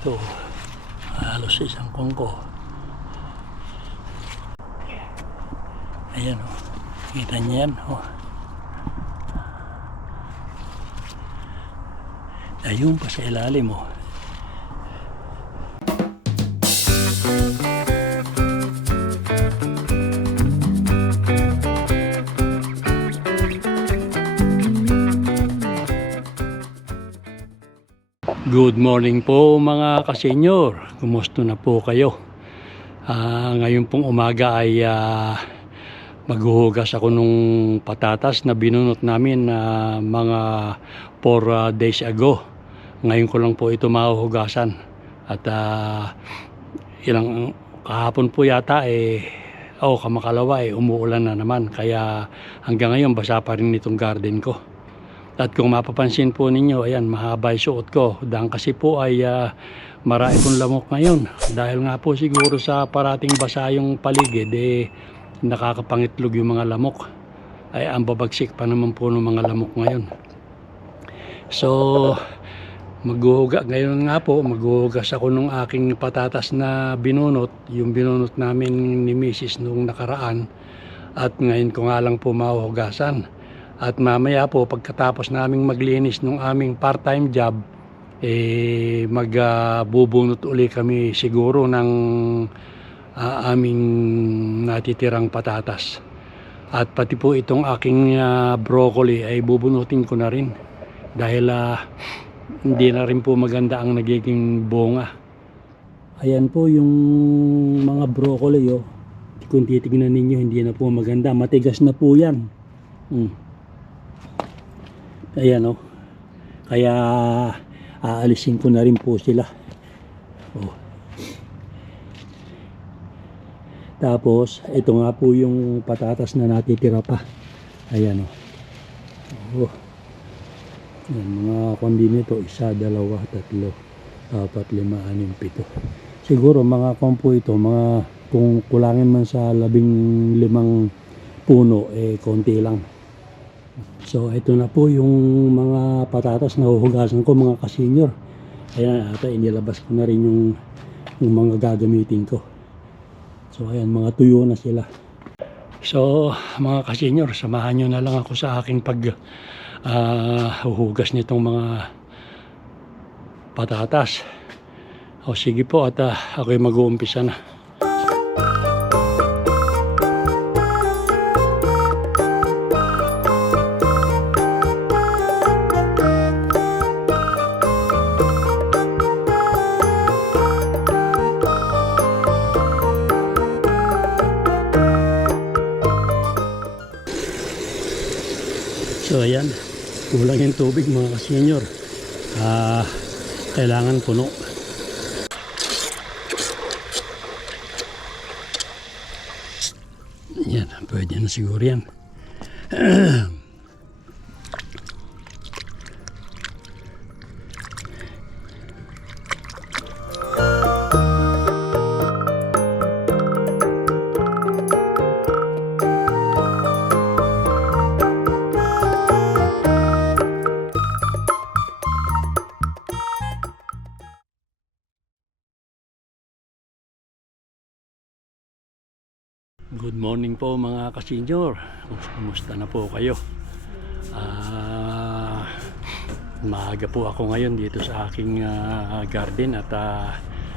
ito, halos isang kongko. Ayan o, kita niya yan o. Ayun pa sa ilalim o. Good morning po mga kasenyor. Kumusta na po kayo? Ngayon pong umaga ay maghuhugas ako nung patatas na binunot namin mga 4 days ago. Ngayon ko lang po ito mahuhugasan. At ilang kahapon po yata kamakalawa umuulan na naman. Kaya hanggang ngayon basa pa rin itong garden ko. At kung mapapansin po ninyo, ayan, mahaba yung suot ko. Dahil kasi po ay marami pong lamok ngayon. Dahil nga po siguro sa parating basa yung paligid, nakakapangitlog yung mga lamok. Ay, ang babagsik pa naman po ng mga lamok ngayon. So, ngayon nga po, maghuhugas ako nung aking patatas na binunot. Yung binunot namin ni Mrs. nung nakaraan. At ngayon ko nga lang po mahuhugasan. At mamaya po pagkatapos naming maglinis ng aming part-time job, magbubunot uli kami siguro ng aming natitirang patatas. At pati po itong aking broccoli ay bubunutin ko na rin dahil hindi na rin po maganda ang nagiging bunga. Ayan po yung mga broccoli kung titignan ninyo hindi na po maganda, matigas na po yan. Ayan kaya aalisin ko na rin po sila. Tapos ito nga po yung patatas na natitira pa. Ayan Ayan, mga kundi nito 1, 2, 3, 4, 5, 6, 7 siguro mga kompo ito, mga kung kulangin man sa 15 puno konti lang. So ito na po yung mga patatas na huhugasan ko mga kasenyor. Ayan, inilabas ko na rin yung mga gagamitin ko. So ayan, mga tuyo na sila. So mga kasenyor, samahan nyo na lang ako sa aking huhugas nitong mga patatas. O sige po, at ako'y mag-uumpisa na. So ayan, kulang yung tubig mga kasenyor. Kailangan puno. Yan, pwede na siguro yan. Good morning po mga kasenyor. Kumusta na po kayo? Maaga po ako ngayon dito sa aking garden at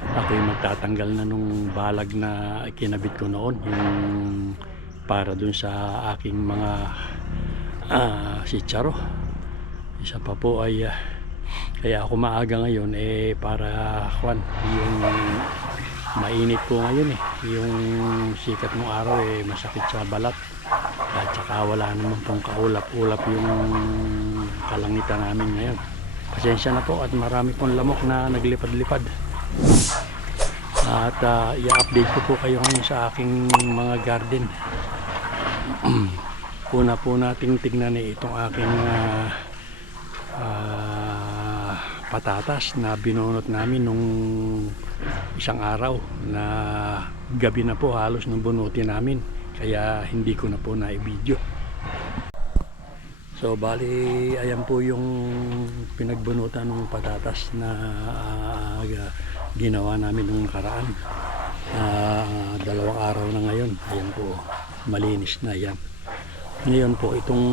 ako'y magtatanggal na nung balag na kinabit ko noon, yung para dun sa aking mga sitsaro. Isa pa po ay kaya ako maaga ngayon para yung mainit po ngayon yung sikat ng araw masakit sa balat at saka wala naman pong kaulap-ulap yung kalangitan namin ngayon. Pasensya na po at marami pong lamok na naglipad-lipad. At i-update ko po kayo ngayon sa aking mga garden. Una po nating tignan itong aking patatas na binunot namin nung isang araw na gabi na po halos nung bunutin namin, kaya hindi ko na po na-video. So bali ayan po yung pinagbunutan ng patatas na ginawa namin nung nakaraan. 2 araw na ngayon. Ayan po, malinis na yan. Ngayon po itong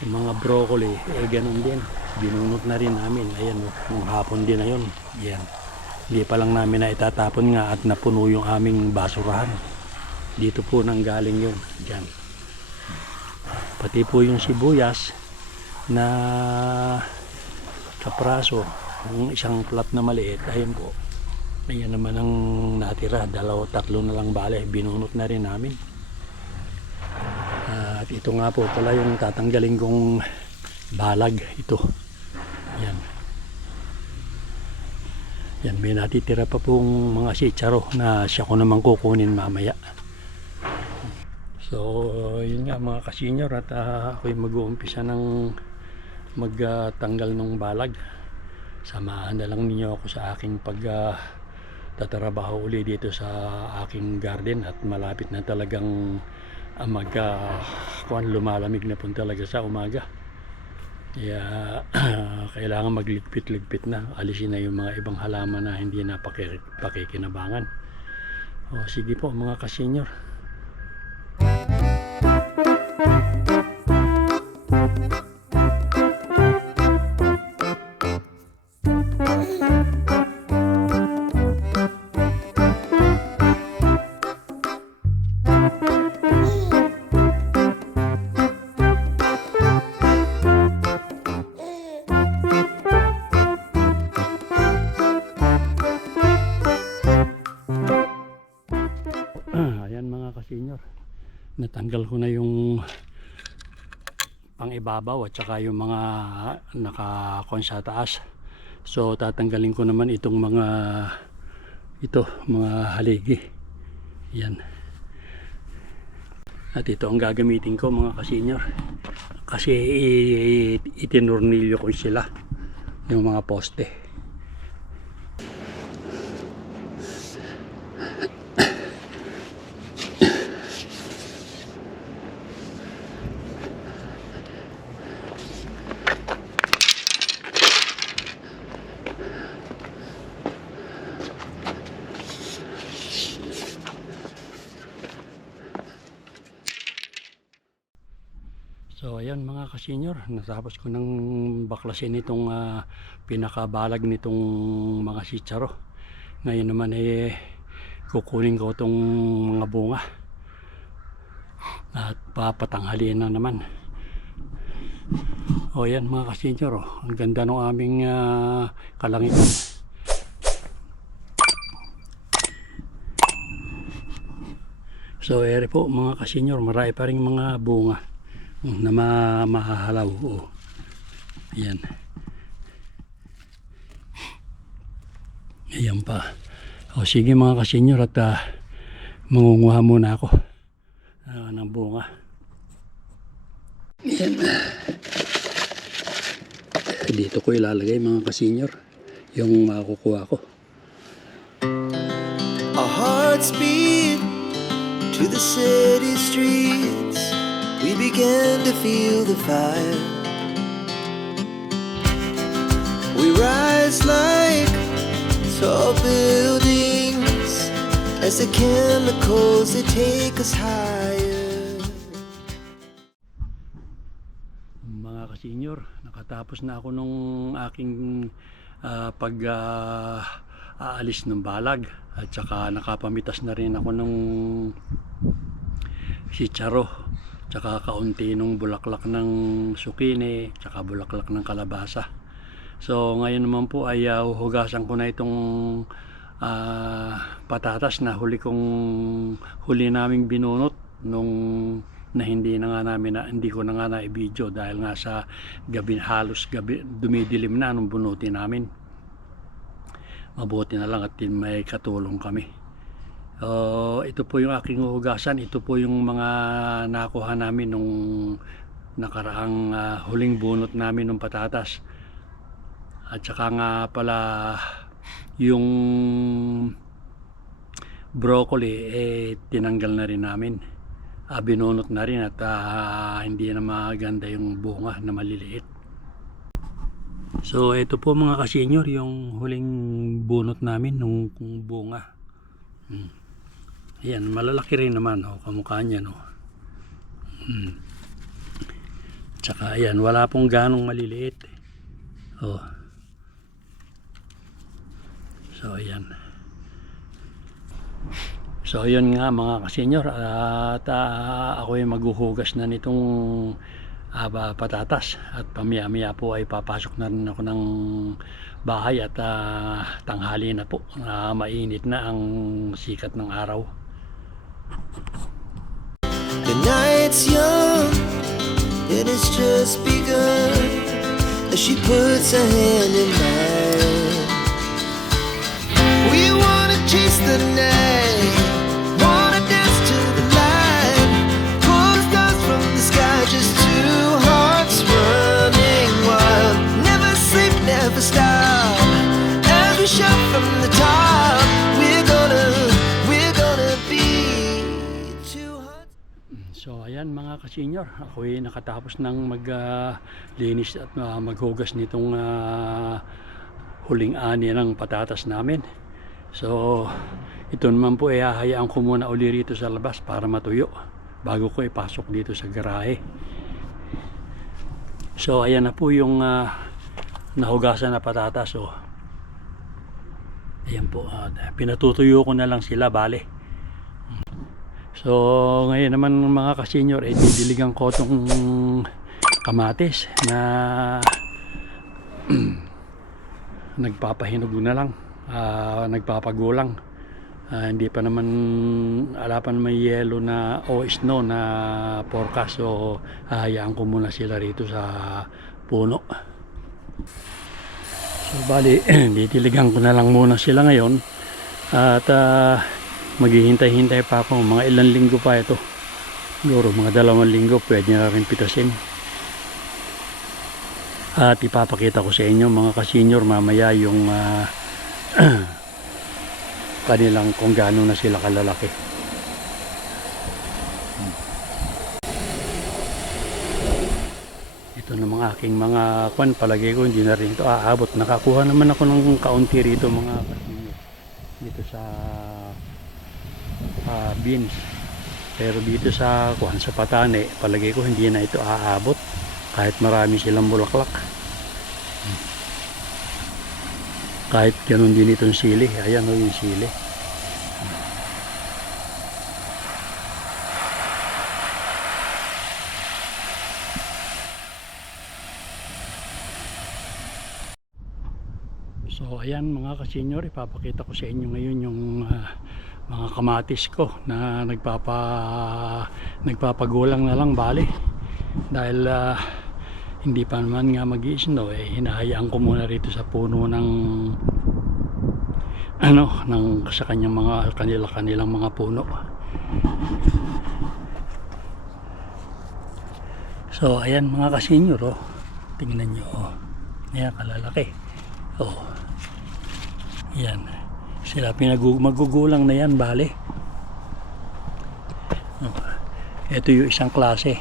mga broccoli ganun din, binunot na rin namin. Ayan, nung hapon din na yun. Ayan, hindi pa lang namin na itatapon nga at napuno yung aming basurahan. Dito po nang galing yun. Diyan. Pati po yung sibuyas na kapraso, yung isang plat na maliit, ayun po. Ayan naman ang natira, 2, 3 na lang bale, binunot na rin namin. At ito nga po pala yung tatanggalin kong balag, ito. Yan. Yan, may natitira pa pong mga sitsaro na siya ko naman kukunin mamaya. So, yun nga mga kasenyor, at ako'y mag-uumpisa ng magtanggal ng balag. Samahan na lang ninyo ako sa aking tatrabaho uli dito sa aking garden, at malapit na talagang lumalamig na po talaga sa umaga. Kaya kailangan magligpit-ligpit na, alisin na yung mga ibang halaman na hindi na pakikinabangan. O sige po mga kasenyor. Ayan mga kasenyor, natanggal ko na yung pang ibabaw at saka yung mga nakakon sa taas. So tatanggalin ko naman itong mga haligi. Yan. At ito ang gagamitin ko mga kasenyor, kasi itinurnilyo ko sila, yung mga poste. So ayan mga kasenyor, natapos ko ng baklasin itong pinakabalag nitong mga sitsaro. Ngayon naman kukunin ko itong mga bunga at papatanghalian na naman. O yan mga kasenyor, ang ganda ng aming kalangitan. So ere po mga kasenyor, marami pa rin mga bunga na mahahalaw. Ayan. Ayan pa. O sige mga kasenyor, at mangunguha muna ako ng bunga. Ayan. Dito ko ilalagay mga kasenyor yung makukuha ko. Our hearts beat to the city streets. We began to feel the fire. We rise like tall buildings as the chemicals they take us higher. Mga kasenyor, nakatapos na ako nung aking aalis ng balag, at saka nakapamitas na rin ako nung sitsaro, tsaka kaunti nung bulaklak ng sukine, tsaka bulaklak ng kalabasa. So ngayon naman po ay huhugasan ko na itong patatas na huli naming binunot nung na hindi ko na nga na-video dahil nga sa halos gabi dumidilim na nung bunutin namin. Mabuti na lang at may katulong kami. Ito po yung aking huhugasan. Ito po yung mga nakuha namin nung nakaraang huling bunot namin ng patatas. At saka nga pala yung broccoli tinanggal na rin namin. Binunot na rin at hindi na maganda yung bunga na maliliit. So ito po mga kasenyor yung huling bunot namin nung bunga. Ayan, malalaki rin naman kamukha niya no. Tsaka ayan, wala pong ganong maliliit. So ayan. So yun nga mga kasenyor, at ako ay maghuhugas na nitong patatas at pamaya-maya po ay papasok na rin ako ng bahay at tanghali na po, mainit na ang sikat ng araw. The night's young, it has just begun. As she puts her hand in mine, we wanna chase the night, wanna dance to the light, pull the stars from the sky, just two hearts running wild. Never sleep, never stop, as we shout from the top. We're gonna be two hearts. So ayan mga kasenyor, ako ay nakatapos ng maglinis at maghugas nitong huling ani ng patatas namin. So ito naman po ay hahayaan ko muna uli rito sa labas para matuyo bago ko ipasok dito sa garahe. So ayan na po yung nahugasan na patatas. Ayan po, pinatutuyo ko na lang sila bale. So ngayon naman mga kasenyor, didiligan ko itong kamatis na nagpapahinog na lang, nagpapagulang. Hindi pa naman, ala pa naman yelo na o snow na forecast. So hahayaan ko muna sila rito sa puno. So bali, didiligan ko na lang muna sila ngayon at maghihintay-hintay pa ako, mga ilang linggo pa ito, siguro mga 2 linggo pwede na rin pitasin. At ipapakita ko sa inyo mga kasenyor mamaya yung kanilang kung gaano na sila kalalaki. Ito na mga aking mga kwan, palagay ko hindi na rin ito aabot. Nakakuha naman ako ng kaunti rito mga kasenyor dito sa beans, pero dito sa sa patane palagay ko hindi na ito aabot kahit marami silang bulaklak. Kahit ganun din itong sili, ayan yung sili. So ayan mga kasenyor, ipapakita ko sa inyo ngayon yung mga kamatis ko na nagpapagulang na lang bali dahil hindi pa naman nga mag-i-snow, hinahayaan ko muna rito sa puno ng sa kanyang mga kanilang mga puno. So ayan mga kasenyor, tingnan nyo, ayan kalalaki. Yan sila, magugulang na yan bale. Ito yung isang klase,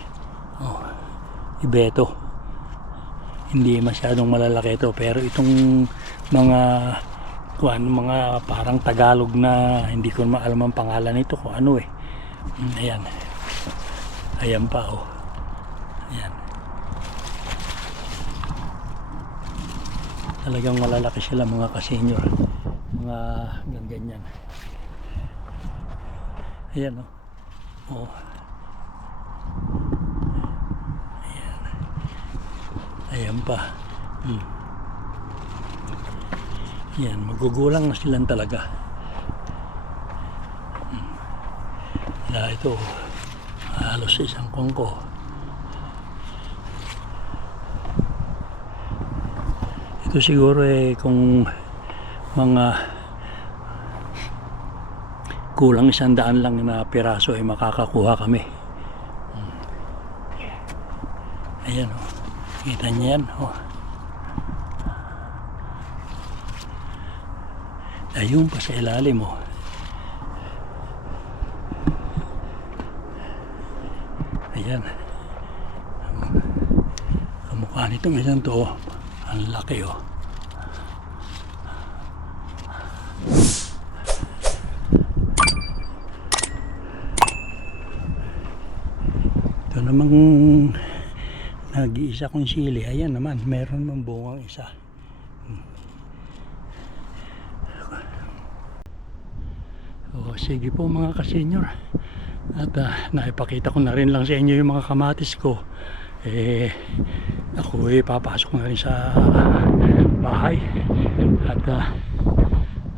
ibeto, hindi masyadong malalaki ito, pero itong mga parang Tagalog na hindi ko maalam ang pangalan nito kung ano ayan, ayan pa ayan, talagang malalaki sila mga kasenyor, mga ganyan. Ayan ayan, ayan pa. Yan, magugulang na silang talaga. Ito halos isang kongko. Ito siguro kung mga kulang 100 lang na piraso makakakuha kami. Ayan kita niyo yan ayun pa sa ilalim ayan kamukha nitong isang to Ang laki oh. Ito namang nag-iisa kong sili. Ayan naman, meron mang bungang isa. O sige po mga kasenyor. At naipakita ko na rin lang sa inyo yung mga kamatis ko. Ako papasok na rin sa bahay. At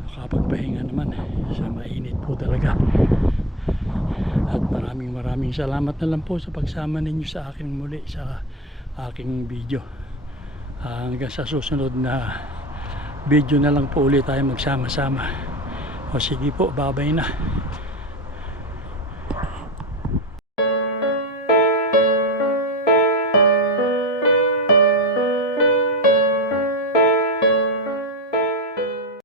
makapagpahinga naman sa mainit po talaga. At maraming salamat na lang po sa pagsama ninyo sa akin muli sa aking video. Hanggang sa susunod na video na lang po ulit tayo magsama-sama. O sige po, babay na.